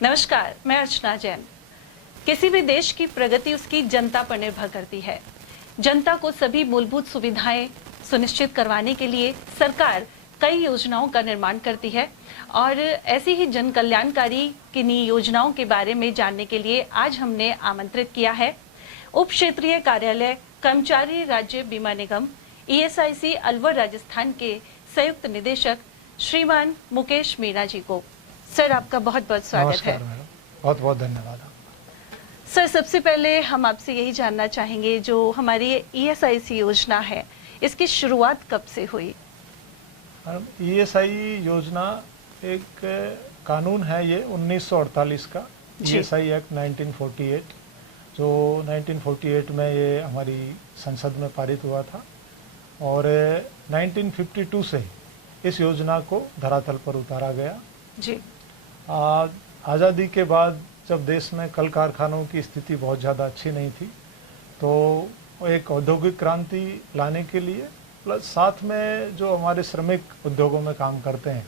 नमस्कार, मैं अर्चना जैन। किसी भी देश की प्रगति उसकी जनता पर निर्भर करती है। जनता को सभी मूलभूत सुविधाएं सुनिश्चित करवाने के लिए सरकार कई योजनाओं का निर्माण करती है और ऐसी ही जन कल्याणकारी किन्हीं योजनाओं के बारे में जानने के लिए आज हमने आमंत्रित किया है उप क्षेत्रीय कार्यालय कर्मचारी राज्य बीमा निगम ESIC अलवर राजस्थान के संयुक्त निदेशक श्रीमान मुकेश मीणा जी को। सर, आपका बहुत बहुत स्वागत है। बहुत बहुत धन्यवाद। सर, सबसे पहले हम आपसे यही जानना चाहेंगे, जो हमारी ESIC योजना है इसकी शुरुआत कब से हुई? ESI योजना एक कानून है, ये 1948 का ESI एक्ट 1948, जो 1948 में ये हमारी संसद में पारित हुआ था और 1952 से इस योजना को धरातल पर उतारा गया जी। आज़ादी के बाद जब देश में कल कारखानों की स्थिति बहुत ज़्यादा अच्छी नहीं थी, तो एक औद्योगिक क्रांति लाने के लिए प्लस साथ में जो हमारे श्रमिक उद्योगों में काम करते हैं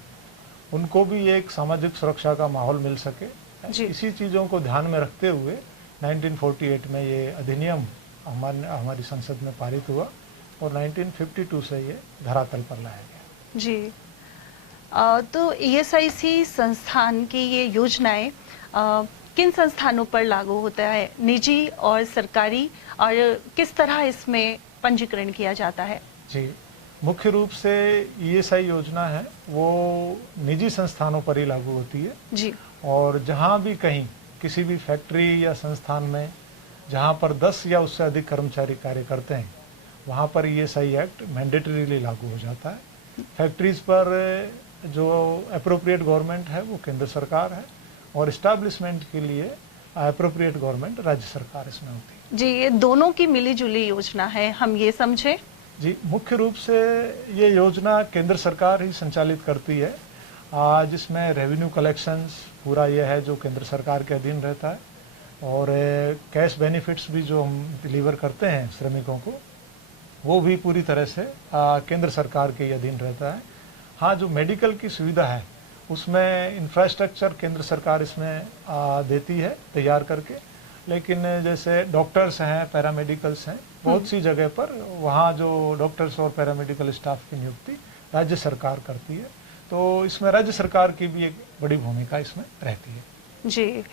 उनको भी एक सामाजिक सुरक्षा का माहौल मिल सके, इसी चीज़ों को ध्यान में रखते हुए 1948 में ये अधिनियम हमारी संसद में पारित हुआ और 1952 से ये धरातल पर लाया गया। जी। तो ESIC संस्थान की ये योजनाएं किन संस्थानों पर लागू होता है, निजी और सरकारी, और किस तरह इसमें पंजीकरण किया जाता है? जी, मुख्य रूप से ESI योजना है वो निजी संस्थानों पर ही लागू होती है जी। और जहाँ भी कहीं किसी भी फैक्ट्री या संस्थान में जहाँ पर 10 या उससे अधिक कर्मचारी कार्य करते हैं वहाँ पर ESI एक्ट मैंडेटरीली लागू हो जाता है। फैक्ट्रीज पर जो अप्रोप्रिएट गवर्नमेंट है वो केंद्र सरकार है और इस्टेब्लिशमेंट के लिए अप्रोप्रिएट गवर्नमेंट राज्य सरकार इसमें होती है। जी, ये दोनों की मिली जुली योजना है, हम ये समझे? जी, मुख्य रूप से ये योजना केंद्र सरकार ही संचालित करती है, जिसमें रेवेन्यू कलेक्शंस पूरा ये है जो केंद्र सरकार के अधीन रहता है और कैश बेनिफिट्स भी जो हम डिलीवर करते हैं श्रमिकों को वो भी पूरी तरह से केंद्र सरकार के अधीन रहता है। हाँ, जो मेडिकल की सुविधा है उसमें इंफ्रास्ट्रक्चर केंद्र सरकार इसमें देती है तैयार करके, लेकिन जैसे डॉक्टर्स हैं, पैरामेडिकल्स हैं, बहुत सी जगह पर वहाँ जो डॉक्टर्स और पैरामेडिकल स्टाफ की नियुक्ति राज्य सरकार करती है, तो इसमें राज्य सरकार की भी एक बड़ी भूमिका इसमें रहती है। जी।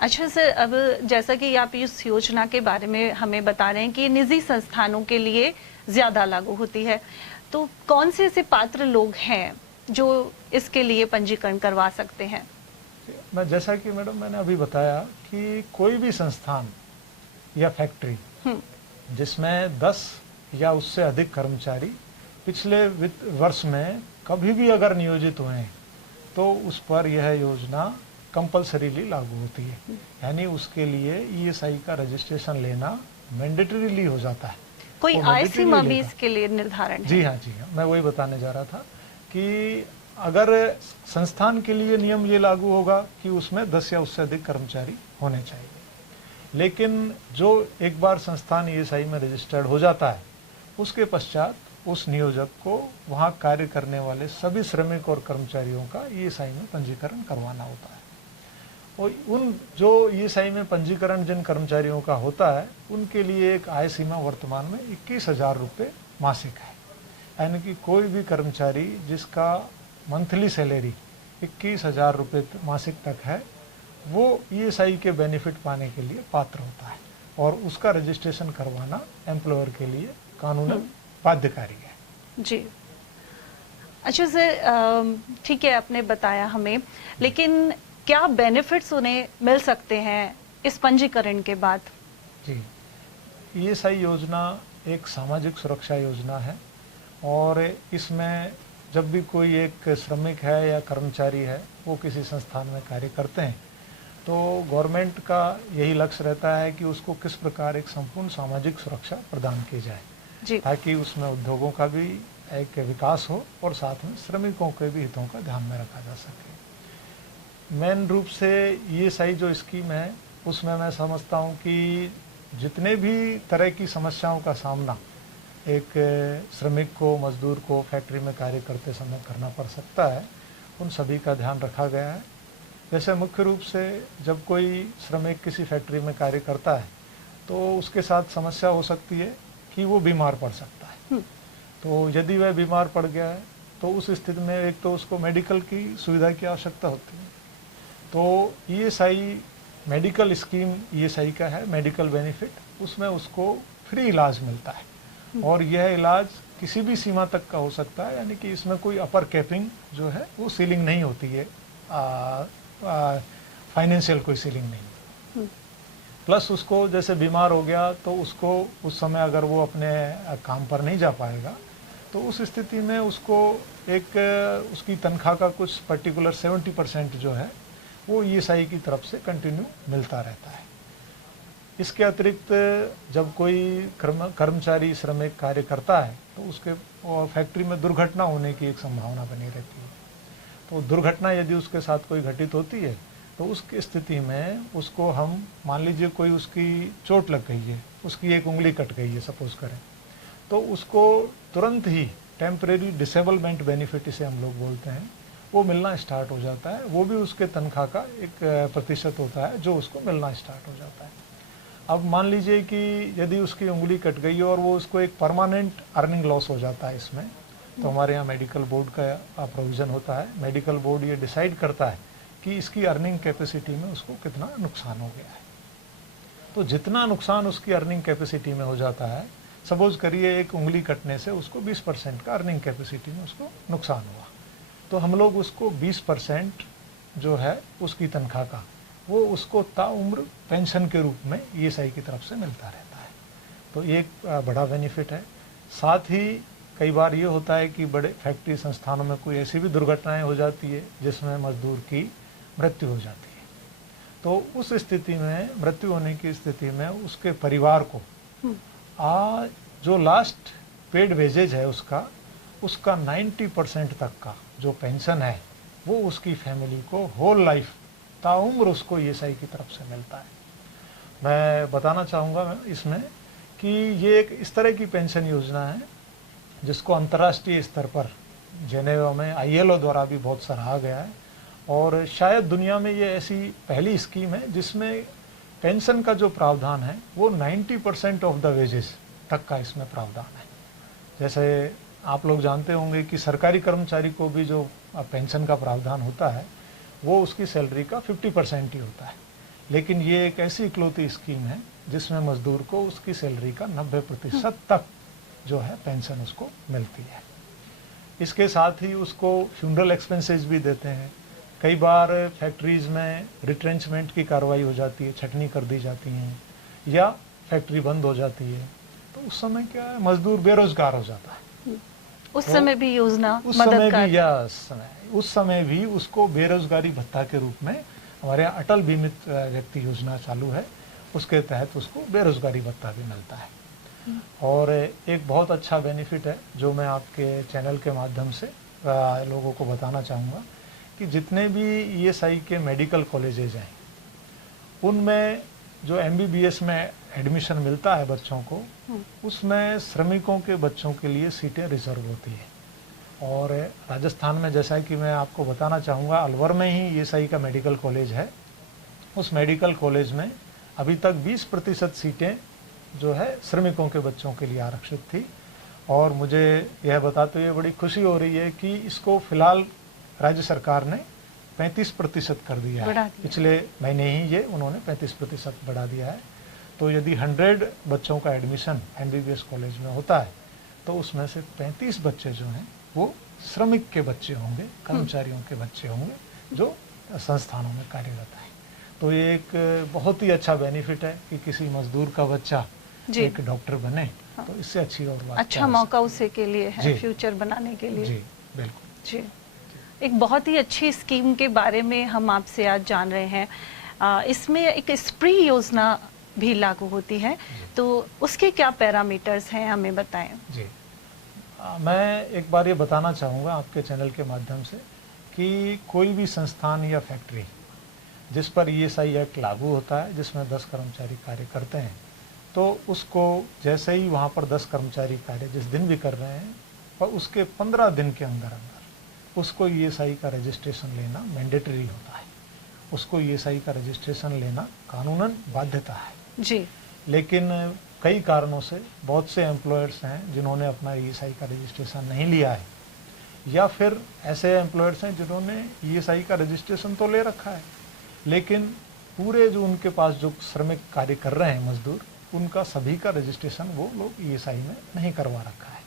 अच्छा सर, अब जैसा कि आप इस योजना के बारे में हमें बता रहे हैं कि निजी संस्थानों के लिए ज़्यादा लागू होती है, तो कौन से ऐसे पात्र लोग हैं जो इसके लिए पंजीकरण करवा सकते हैं? मैं जैसा कि मैडम मैंने अभी बताया कि कोई भी संस्थान या फैक्ट्री जिसमें 10 या उससे अधिक कर्मचारी पिछले वित्त वर्ष में कभी भी अगर नियोजित हुए हैं तो उस पर यह योजना कंपल्सरीली लागू होती है, यानी उसके लिए ESI का रजिस्ट्रेशन लेना मैंडेटरीली हो जाता है। कोई आय सीमा भी इसके लिए निर्धारण है? जी हाँ, मैं वही बताने जा रहा था कि अगर संस्थान के लिए नियम ये लागू होगा कि उसमें 10 या उससे अधिक कर्मचारी होने चाहिए, लेकिन जो एक बार संस्थान ESI में रजिस्टर्ड हो जाता है उसके पश्चात उस नियोजक को वहाँ कार्य करने वाले सभी श्रमिक और कर्मचारियों का ESI में पंजीकरण करवाना होता है और उन जो ESI में पंजीकरण जिन कर्मचारियों का होता है उनके लिए एक आय सीमा वर्तमान में 21,000 रुपये मासिक है, यानी कि कोई भी कर्मचारी जिसका मंथली सैलरी 21,000 रुपये मासिक तक है वो ESI के बेनिफिट पाने के लिए पात्र होता है और उसका रजिस्ट्रेशन करवाना एम्प्लॉयर के लिए कानूनन बाध्यकारी है। जी। अच्छा सर, ठीक है, आपने बताया हमें, लेकिन क्या बेनिफिट्स उन्हें मिल सकते हैं इस पंजीकरण के बाद? जी, ESI योजना एक सामाजिक सुरक्षा योजना है और इसमें जब भी कोई एक श्रमिक है या कर्मचारी है वो किसी संस्थान में कार्य करते हैं तो गवर्नमेंट का यही लक्ष्य रहता है कि उसको किस प्रकार एक संपूर्ण सामाजिक सुरक्षा प्रदान की जाए ताकि उसमें उद्योगों का भी एक विकास हो और साथ में श्रमिकों के भी हितों का ध्यान में रखा जा सके। मेन रूप से ESI जो स्कीम है उसमें मैं समझता हूँ कि जितने भी तरह की समस्याओं का सामना एक श्रमिक को, मजदूर को फैक्ट्री में कार्य करते समय करना पड़ सकता है, उन सभी का ध्यान रखा गया है जैसे मुख्य रूप से जब कोई श्रमिक किसी फैक्ट्री में कार्य करता है तो उसके साथ समस्या हो सकती है कि वो बीमार पड़ सकता है। तो यदि वह बीमार पड़ गया है तो उस स्थिति में एक तो उसको मेडिकल की सुविधा की आवश्यकता होती है। तो ईएसआई मेडिकल स्कीम ईएसआई का है, मेडिकल बेनिफिट, उसमें उसको फ्री इलाज मिलता है और यह इलाज किसी भी सीमा तक का हो सकता है, यानी कि इसमें कोई अपर कैपिंग जो है वो सीलिंग नहीं होती है, फाइनेंशियल कोई सीलिंग नहीं। प्लस उसको जैसे बीमार हो गया तो उसको उस समय अगर वो अपने काम पर नहीं जा पाएगा तो उस स्थिति में उसको एक उसकी तनख्वाह का कुछ पर्टिकुलर 70% जो है वो ईएसआई की तरफ से कंटिन्यू मिलता रहता है। इसके अतिरिक्त जब कोई कर्मचारी श्रमिक कार्य करता है तो उसके फैक्ट्री में दुर्घटना होने की एक संभावना बनी रहती है। तो दुर्घटना यदि उसके साथ कोई घटित होती है तो उसकी स्थिति में उसको हम मान लीजिए कोई उसकी चोट लग गई है, उसकी एक उंगली कट गई है सपोज करें, तो उसको तुरंत ही टेम्परेरी डिसेबलमेंट बेनिफिट इसे हम लोग बोलते हैं वो मिलना स्टार्ट हो जाता है। वो भी उसके तनख्वाह का एक प्रतिशत होता है जो उसको मिलना स्टार्ट हो जाता है। अब मान लीजिए कि यदि उसकी उंगली कट गई और वो उसको एक परमानेंट अर्निंग लॉस हो जाता है इसमें, तो हमारे यहाँ मेडिकल बोर्ड का प्रोविज़न होता है। मेडिकल बोर्ड ये डिसाइड करता है कि इसकी अर्निंग कैपेसिटी में उसको कितना नुकसान हो गया है। तो जितना नुकसान उसकी अर्निंग कैपेसिटी में हो जाता है, सपोज करिए एक उंगली कटने से उसको 20% का अर्निंग कैपेसिटी में उसको नुकसान हुआ, तो हम लोग उसको 20% जो है उसकी तनख्वाह का वो उसको ताउम्र पेंशन के रूप में ईएसआई की तरफ से मिलता रहता है। तो ये एक बड़ा बेनिफिट है। साथ ही कई बार ये होता है कि बड़े फैक्ट्री संस्थानों में कोई ऐसी भी दुर्घटनाएं हो जाती है जिसमें मजदूर की मृत्यु हो जाती है, तो उस स्थिति में मृत्यु होने की स्थिति में उसके परिवार को जो लास्ट पेड वेजेज है उसका 90% तक का जो पेंशन है वो उसकी फैमिली को होल लाइफ ताउम्र उसको ईएसआई की तरफ से मिलता है। मैं बताना चाहूँगा इसमें कि ये एक इस तरह की पेंशन योजना है जिसको अंतर्राष्ट्रीय स्तर पर जेनेवा में आईएलओ द्वारा भी बहुत सराहा गया है और शायद दुनिया में ये ऐसी पहली स्कीम है जिसमें पेंशन का जो प्रावधान है वो 90% ऑफ द वेजेस तक का इसमें प्रावधान है। जैसे आप लोग जानते होंगे कि सरकारी कर्मचारी को भी जो पेंशन का प्रावधान होता है वो उसकी सैलरी का 50% ही होता है, लेकिन ये एक ऐसी इकलौती स्कीम है जिसमें मजदूर को उसकी सैलरी का 90% तक जो है पेंशन उसको मिलती है। इसके साथ ही उसको फ्यूनरल एक्सपेंसेस भी देते हैं। कई बार फैक्ट्रीज में रिट्रेंचमेंट की कार्रवाई हो जाती है, छटनी कर दी जाती हैं या फैक्ट्री बंद हो जाती है, तो उस समय क्या है मजदूर बेरोजगार हो जाता है। उस समय भी योजना उस समय भी उसको बेरोजगारी भत्ता के रूप में हमारे यहाँ अटल बीमित व्यक्ति योजना चालू है, उसके तहत उसको बेरोजगारी भत्ता भी मिलता है। और एक बहुत अच्छा बेनिफिट है जो मैं आपके चैनल के माध्यम से लोगों को बताना चाहूँगा कि जितने भी ईएसआई के मेडिकल कॉलेजेज हैं उनमें जो एमबीबीएस में एडमिशन मिलता है बच्चों को, उसमें श्रमिकों के बच्चों के लिए सीटें रिजर्व होती है। और राजस्थान में जैसा कि मैं आपको बताना चाहूँगा, अलवर में ही ईएसआई का मेडिकल कॉलेज है। उस मेडिकल कॉलेज में अभी तक 20% सीटें जो है श्रमिकों के बच्चों के लिए आरक्षित थी। और मुझे यह बताते हुए बड़ी खुशी हो रही है कि इसको फिलहाल राज्य सरकार ने 35% कर दिया है। पिछले महीने ही ये उन्होंने 35% बढ़ा दिया है। तो यदि 100 बच्चों का एडमिशन एमबीबीएस कॉलेज में होता है तो उसमें से 35 बच्चे जो हैं वो श्रमिक के बच्चे होंगे, कर्मचारियों के बच्चे होंगे जो संस्थानों में कार्यरत है। तो ये एक बहुत ही अच्छा बेनिफिट है कि किसी मजदूर का बच्चा एक डॉक्टर बने। हाँ। तो इससे अच्छी और बात अच्छा मौका उसे के लिए है फ्यूचर बनाने के लिए। जी बिल्कुल जी। एक बहुत ही अच्छी स्कीम के बारे में हम आपसे आज जान रहे हैं। इसमें एक स्प्री योजना भी लागू होती है, तो उसके क्या पैरामीटर्स हैं हमें बताएं। जी मैं एक बार ये बताना चाहूँगा आपके चैनल के माध्यम से कि कोई भी संस्थान या फैक्ट्री जिस पर ईएसआई एक्ट लागू होता है, जिसमें 10 कर्मचारी कार्य करते हैं, तो उसको जैसे ही वहाँ पर 10 कर्मचारी कार्य जिस दिन भी कर रहे हैं और उसके 15 दिन के अंदर अंदर उसको ईएसआई का रजिस्ट्रेशन लेना मैंडेटरी होता है। उसको ईएसआई का रजिस्ट्रेशन लेना कानूनन बाध्यता है। जी। लेकिन कई कारणों से बहुत से एम्प्लॉयर्स हैं जिन्होंने अपना ईएसआई का रजिस्ट्रेशन नहीं लिया है, या फिर ऐसे एम्प्लॉयर्स हैं जिन्होंने ईएसआई का रजिस्ट्रेशन तो ले रखा है, लेकिन पूरे जो उनके पास जो श्रमिक कार्य कर रहे हैं मजदूर, उनका सभी का रजिस्ट्रेशन वो लोग ईएसआई में नहीं करवा रखा है।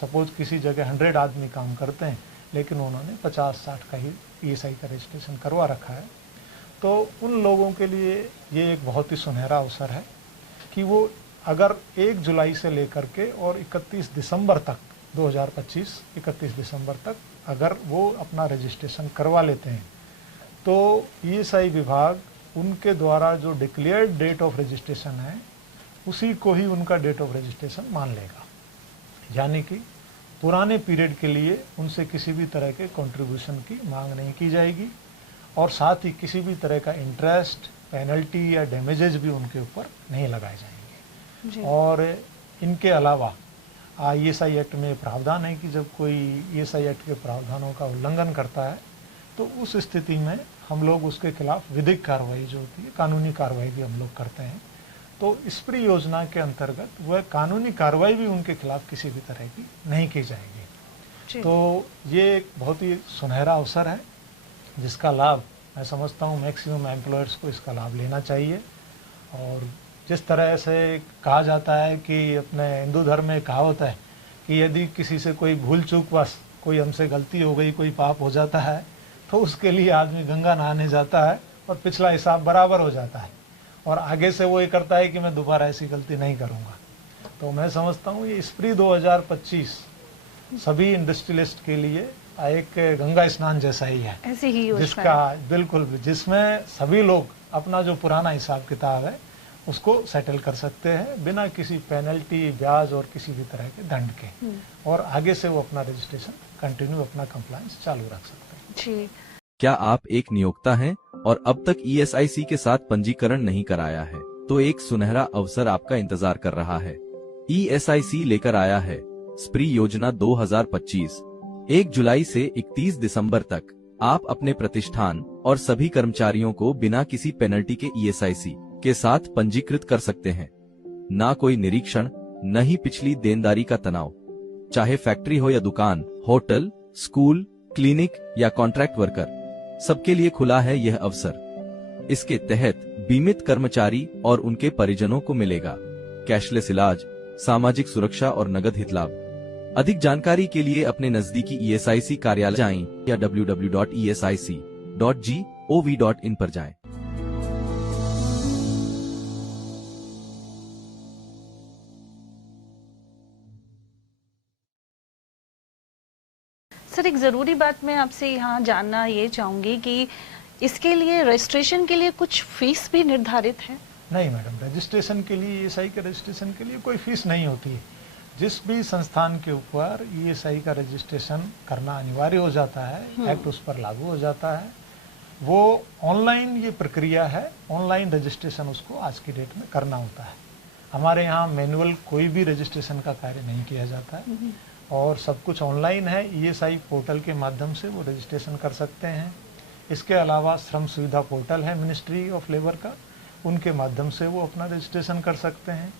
सपोज किसी जगह 100 आदमी काम करते हैं, लेकिन उन्होंने 50-60 का ही ईएसआई का रजिस्ट्रेशन करवा रखा है। तो उन लोगों के लिए ये एक बहुत ही सुनहरा अवसर है कि वो अगर 1 जुलाई से लेकर के और 31 दिसंबर तक 2025 31 दिसंबर तक अगर वो अपना रजिस्ट्रेशन करवा लेते हैं, तो ईएसआई विभाग उनके द्वारा जो डिक्लेयर्ड डेट ऑफ रजिस्ट्रेशन है उसी को ही उनका डेट ऑफ रजिस्ट्रेशन मान लेगा। यानी कि पुराने पीरियड के लिए उनसे किसी भी तरह के कंट्रीब्यूशन की मांग नहीं की जाएगी, और साथ ही किसी भी तरह का इंटरेस्ट, पेनल्टी या डैमेजेस भी उनके ऊपर नहीं लगाए जाएंगे। और इनके अलावा ईएसआई एक्ट में प्रावधान है कि जब कोई ईएसआई एक्ट के प्रावधानों का उल्लंघन करता है तो उस स्थिति में हम लोग उसके खिलाफ विधिक कार्रवाई जो होती है, कानूनी कार्रवाई भी हम लोग करते हैं। तो स्प्री योजना के अंतर्गत वह कानूनी कार्रवाई भी उनके खिलाफ किसी भी तरह की नहीं की जाएगी। तो ये एक बहुत ही सुनहरा अवसर है जिसका लाभ मैं समझता हूँ मैक्सिमम एम्प्लॉयर्स को इसका लाभ लेना चाहिए। और जिस तरह से कहा जाता है कि अपने हिंदू धर्म में कहावत है कि यदि किसी से कोई भूल चूक वश कोई हमसे गलती हो गई, कोई पाप हो जाता है, तो उसके लिए आदमी गंगा नहाने जाता है और पिछला हिसाब बराबर हो जाता है, और आगे से वो ये करता है कि मैं दोबारा ऐसी गलती नहीं करूँगा। तो मैं समझता हूँ ये स्प्री 2025 सभी इंडस्ट्रियलिस्ट के लिए एक गंगा स्नान जैसा ही है, ऐसी ही योजना जिसका बिल्कुल, जिसमें सभी लोग अपना जो पुराना हिसाब किताब है उसको सेटल कर सकते हैं बिना किसी पेनल्टी, ब्याज और किसी भी तरह के दंड के, और आगे से वो अपना रजिस्ट्रेशन कंटिन्यू, अपना कंप्लायंस चालू रख सकते हैं। जी। क्या आप एक नियोक्ता हैं और अब तक ईएसआईसी के साथ पंजीकरण नहीं कराया है, तो एक सुनहरा अवसर आपका इंतजार कर रहा है। ईएसआईसी लेकर आया है स्प्री योजना 2025। 1 जुलाई से 31 दिसंबर तक आप अपने प्रतिष्ठान और सभी कर्मचारियों को बिना किसी पेनल्टी के ईएसआईसी के साथ पंजीकृत कर सकते हैं। ना कोई निरीक्षण, न ही पिछली देनदारी का तनाव। चाहे फैक्ट्री हो या दुकान, होटल, स्कूल, क्लिनिक या कॉन्ट्रैक्ट वर्कर, सबके लिए खुला है यह अवसर। इसके तहत बीमित कर्मचारी और उनके परिजनों को मिलेगा कैशलेस इलाज, सामाजिक सुरक्षा और नगद हित लाभ। अधिक जानकारी के लिए अपने नजदीकी ईएसआईसी कार्यालय जाएं या www.esic.gov.in पर जाएं। सर, एक ज़रूरी बात मैं आपसे यहाँ जानना ये चाहूँगी कि इसके लिए रजिस्ट्रेशन के लिए कुछ फीस भी निर्धारित है? नहीं मैडम, रजिस्ट्रेशन के लिए, ईएसआई के रजिस्ट्रेशन के लिए कोई फीस नहीं होती है। जिस भी संस्थान के ऊपर ईएसआई का रजिस्ट्रेशन करना अनिवार्य हो जाता है, एक्ट उस पर लागू हो जाता है, वो ऑनलाइन ये प्रक्रिया है, ऑनलाइन रजिस्ट्रेशन उसको आज की डेट में करना होता है। हमारे यहाँ मैनुअल कोई भी रजिस्ट्रेशन का कार्य नहीं किया जाता है और सब कुछ ऑनलाइन है। ईएसआई पोर्टल के माध्यम से वो रजिस्ट्रेशन कर सकते हैं। इसके अलावा श्रम सुविधा पोर्टल है मिनिस्ट्री ऑफ लेबर का, उनके माध्यम से वो अपना रजिस्ट्रेशन कर सकते हैं।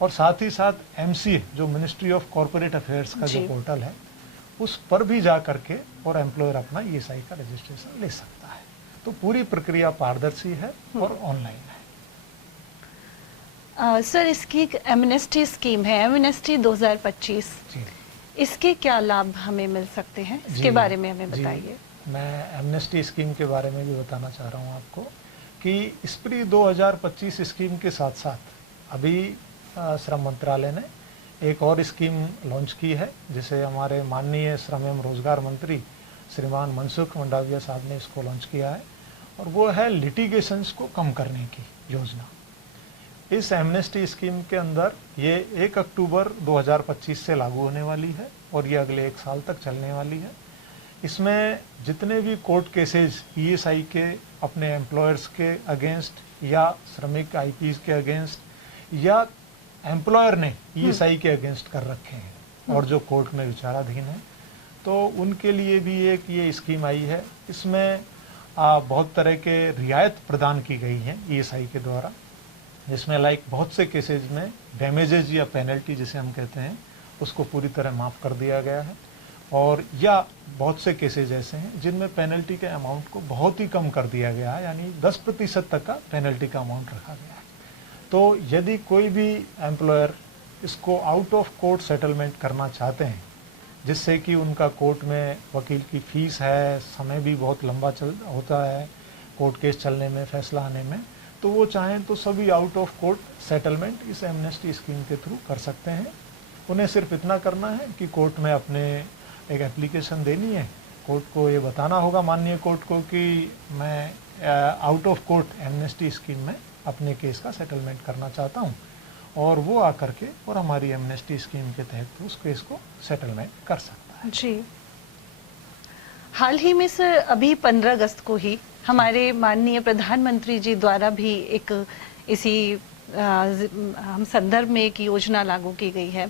और साथ ही साथ एमसीए जो मिनिस्ट्री ऑफ कॉर्पोरेट अफेयर्स का जो पोर्टल है उस पर भी जा करके और एम्प्लॉयर अपना ईएसआई का रजिस्ट्रेशन ले सकता है। तो पूरी प्रक्रिया पारदर्शी है और ऑनलाइन है। सर, इसकी एक एमनेस्टी स्कीम है, एमनेस्टी 2025, इसके क्या लाभ हमें मिल सकते हैं, इसके बारे में हमें बताइए। मैं एमनेस्टी स्कीम के बारे में भी बताना चाह रहा हूँ आपको कि स्प्री 2025 स्कीम के साथ साथ अभी श्रम मंत्रालय ने एक और स्कीम लॉन्च की है, जिसे हमारे माननीय श्रम एवं रोजगार मंत्री श्रीमान मनसुख मंडाविया साहब ने इसको लॉन्च किया है, और वो है लिटिगेशंस को कम करने की योजना। इस एमनेस्टी स्कीम के अंदर ये 1 अक्टूबर 2025 से लागू होने वाली है और ये अगले 1 साल तक चलने वाली है। इसमें जितने भी कोर्ट केसेज ईएसआई के अपने एम्प्लॉयर्स के अगेंस्ट या श्रमिक आईपीएस के अगेंस्ट या एम्प्लॉयर ने ईएसआई के अगेंस्ट कर रखे हैं और जो कोर्ट में विचाराधीन है, तो उनके लिए भी एक ये स्कीम आई है। इसमें बहुत तरह के रियायत प्रदान की गई हैं ईएसआई के द्वारा, जिसमें लाइक बहुत से केसेज में डैमेजेज या पेनल्टी जिसे हम कहते हैं उसको पूरी तरह माफ़ कर दिया गया है, और या बहुत से केसेज ऐसे हैं जिनमें पेनल्टी के अमाउंट को बहुत ही कम कर दिया गया है, यानी 10% तक का पेनल्टी का अमाउंट रखा गया है। तो यदि कोई भी एम्प्लॉयर इसको आउट ऑफ कोर्ट सेटलमेंट करना चाहते हैं, जिससे कि उनका कोर्ट में वकील की फीस है, समय भी बहुत लंबा होता है कोर्ट केस चलने में, फैसला आने में, तो वो चाहें तो सभी आउट ऑफ कोर्ट सेटलमेंट इस एमनेस्टी स्कीम के थ्रू कर सकते हैं। उन्हें सिर्फ इतना करना है कि कोर्ट में अपने एक एप्लीकेशन देनी है, कोर्ट को ये बताना होगा, माननीय कोर्ट को, कि मैं out of court amnesty scheme में अपने केस का सेटलमेंट करना चाहता हूँ, और वो आकर के और हमारी एमनेस्टी स्कीम के तहत उस केस को सेटलमेंट कर सकता है। जी, हाल ही में सर अभी 15 अगस्त को ही हमारे माननीय प्रधानमंत्री जी द्वारा भी एक इसी हम संदर्भ में एक योजना लागू की गई है,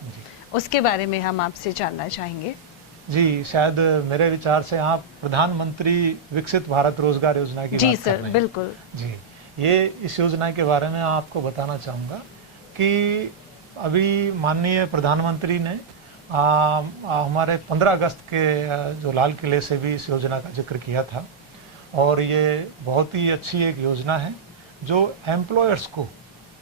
उसके बारे में हम आपसे जानना चाहेंगे। जी, शायद मेरे विचार से आप प्रधानमंत्री विकसित भारत रोजगार योजना की जी बात कर रहे सर, हैं। बिल्कुल जी, ये इस योजना के बारे में आपको बताना चाहूँगा कि अभी माननीय प्रधानमंत्री ने हमारे 15 अगस्त के जो लाल किले से भी इस योजना का जिक्र किया था, और ये बहुत ही अच्छी एक योजना है जो एम्प्लॉयर्स को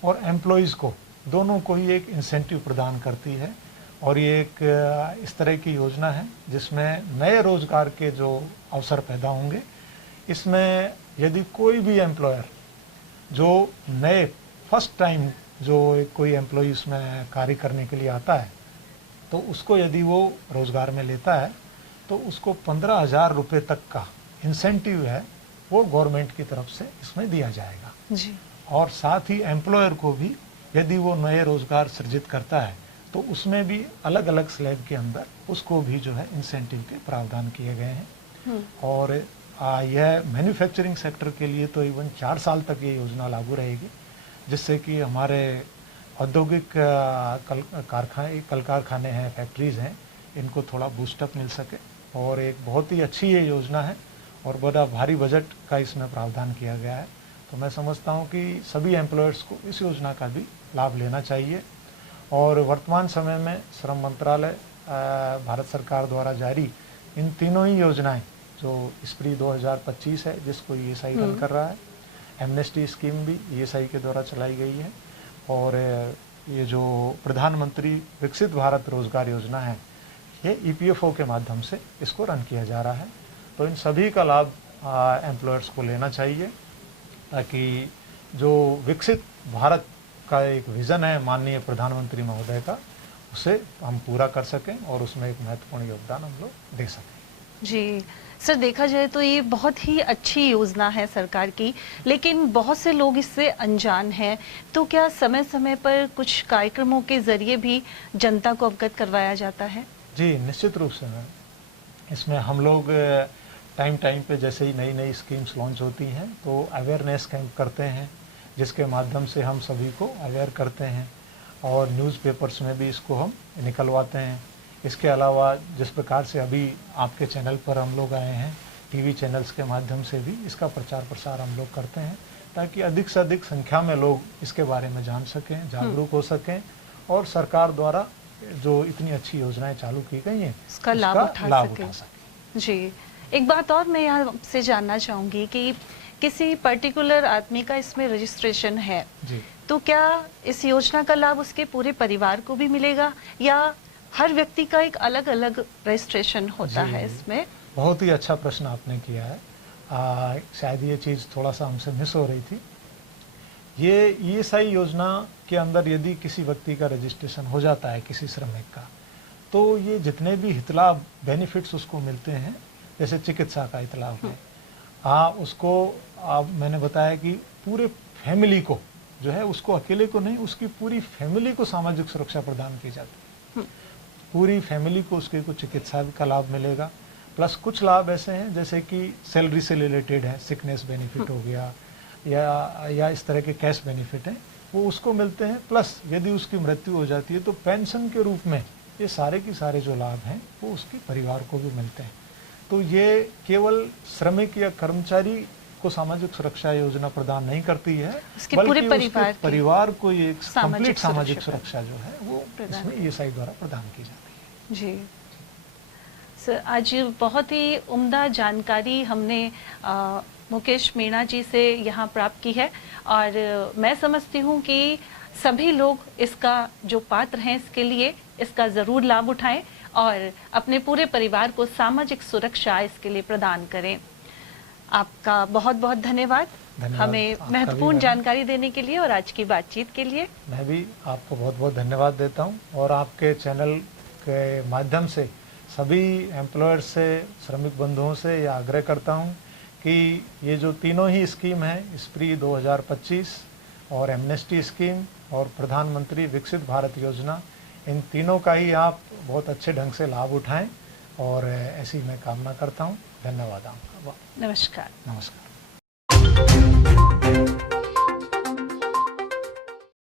और एम्प्लॉयज़ को दोनों को ही एक इंसेंटिव प्रदान करती है, और ये एक इस तरह की योजना है जिसमें नए रोजगार के जो अवसर पैदा होंगे। इसमें यदि कोई भी एम्प्लॉयर जो नए फर्स्ट टाइम जो कोई एम्प्लॉय इसमें कार्य करने के लिए आता है, तो उसको यदि वो रोजगार में लेता है तो उसको 15,000 रुपये तक का इंसेंटिव है वो गवर्नमेंट की तरफ से इसमें दिया जाएगा जी। और साथ ही एम्प्लॉयर को भी यदि वो नए रोजगार सृजित करता है तो उसमें भी अलग अलग स्लैब के अंदर उसको भी जो है इंसेंटिव के प्रावधान किए गए हैं। और यह मैन्युफैक्चरिंग सेक्टर के लिए तो इवन 4 साल तक ये योजना लागू रहेगी, जिससे कि हमारे औद्योगिक कल कारखाने हैं, फैक्ट्रीज़ हैं, इनको थोड़ा बूस्टअप मिल सके। और एक बहुत ही अच्छी ये योजना है और बड़ा भारी बजट का इसमें प्रावधान किया गया है। तो मैं समझता हूँ कि सभी एम्प्लॉयर्स को इस योजना का भी लाभ लेना चाहिए। और वर्तमान समय में श्रम मंत्रालय भारत सरकार द्वारा जारी इन तीनों ही योजनाएं, जो स्प्री 2025 है जिसको ईएसआई रन कर रहा है, एमनेस्टी स्कीम भी ईएसआई के द्वारा चलाई गई है, और ये जो प्रधानमंत्री विकसित भारत रोजगार योजना है ये ईपीएफओ के माध्यम से इसको रन किया जा रहा है। तो इन सभी का लाभ एम्प्लॉयर्स को लेना चाहिए, ताकि जो विकसित भारत का एक विज़न है माननीय प्रधानमंत्री महोदय का, उसे हम पूरा कर सकें और उसमें एक महत्वपूर्ण योगदान हम लोग दे सकें। जी सर, देखा जाए तो ये बहुत ही अच्छी योजना है सरकार की, लेकिन बहुत से लोग इससे अनजान हैं। तो क्या समय समय पर कुछ कार्यक्रमों के जरिए भी जनता को अवगत करवाया जाता है? जी, निश्चित रूप से मैम, इसमें हम लोग टाइम पे जैसे ही नई नई स्कीम्स लॉन्च होती हैं तो अवेयरनेस कैंप करते हैं, जिसके माध्यम से हम सभी को अवेयर करते हैं, और न्यूज़पेपर्स में भी इसको हम निकलवाते हैं। इसके अलावा जिस प्रकार से अभी आपके चैनल पर हम लोग आए हैं, टीवी चैनल्स के माध्यम से भी इसका प्रचार प्रसार हम लोग करते हैं, ताकि अधिक से अधिक संख्या में लोग इसके बारे में जान सकें, जागरूक हो सकें, और सरकार द्वारा जो इतनी अच्छी योजनाएं चालू की गई हैं उसका लाभ उठा सकें। जी, एक बात और मैं यहाँ से जानना चाहूँगी कि किसी पर्टिकुलर आदमी का इसमें रजिस्ट्रेशन है जी, तो क्या इस योजना का लाभ उसके पूरे परिवार को भी मिलेगा, या हर व्यक्ति का एक अलग अलग रजिस्ट्रेशन होता है इसमें? बहुत ही अच्छा प्रश्न आपने किया है। शायद ये चीज़ थोड़ा सा हमसे मिस हो रही थी। ये ईएसआई योजना के अंदर यदि किसी व्यक्ति का रजिस्ट्रेशन हो जाता है, किसी श्रमिक का, तो ये जितने भी हितलाभ बेनिफिट्स उसको मिलते हैं, जैसे चिकित्सा का हितलाभ है, उसको मैंने बताया कि पूरे फैमिली को जो है, उसको अकेले को नहीं, उसकी पूरी फैमिली को सामाजिक सुरक्षा प्रदान की जाती है। पूरी फैमिली को उसके कुछ चिकित्सा का लाभ मिलेगा, प्लस कुछ लाभ ऐसे हैं जैसे कि सैलरी से रिलेटेड है, सिकनेस बेनिफिट हो गया, या इस तरह के कैश बेनिफिट हैं, वो उसको मिलते हैं। प्लस यदि उसकी मृत्यु हो जाती है तो पेंशन के रूप में ये सारे के सारे जो लाभ हैं वो उसके परिवार को भी मिलते हैं। तो ये केवल श्रमिक या कर्मचारी को सामाजिक सुरक्षा योजना प्रदान नहीं करती है, उसके बल्कि पूरे उसके परिवार को एक कंप्लीट सामाजिक सुरक्षा सुरक्षा जो है वो इसमें ईएसआई द्वारा प्रदान की जाती है। जी सर, आज बहुत ही उम्दा जानकारी हमने मुकेश मीणा जी से यहाँ प्राप्त की है और मैं समझती हूँ कि सभी लोग इसका जो पात्र हैं इसके लिए इसका ज़रूर लाभ उठाएं और अपने पूरे परिवार को सामाजिक सुरक्षा इसके लिए प्रदान करें। आपका बहुत बहुत धन्यवाद हमें महत्वपूर्ण जानकारी देने के लिए और आज की बातचीत के लिए। मैं भी आपको बहुत बहुत धन्यवाद देता हूं और आपके चैनल के माध्यम से सभी एम्प्लॉयर्स से, श्रमिक बंधुओं से यह आग्रह करता हूं कि ये जो तीनों ही स्कीम है, स्प्री 2025 और एमनेस्टी स्कीम और प्रधानमंत्री विकसित भारत योजना, इन तीनों का ही आप बहुत अच्छे ढंग से लाभ उठाएं और ऐसी मैं कामना करता हूं। धन्यवाद आपका। नमस्कार। नमस्कार।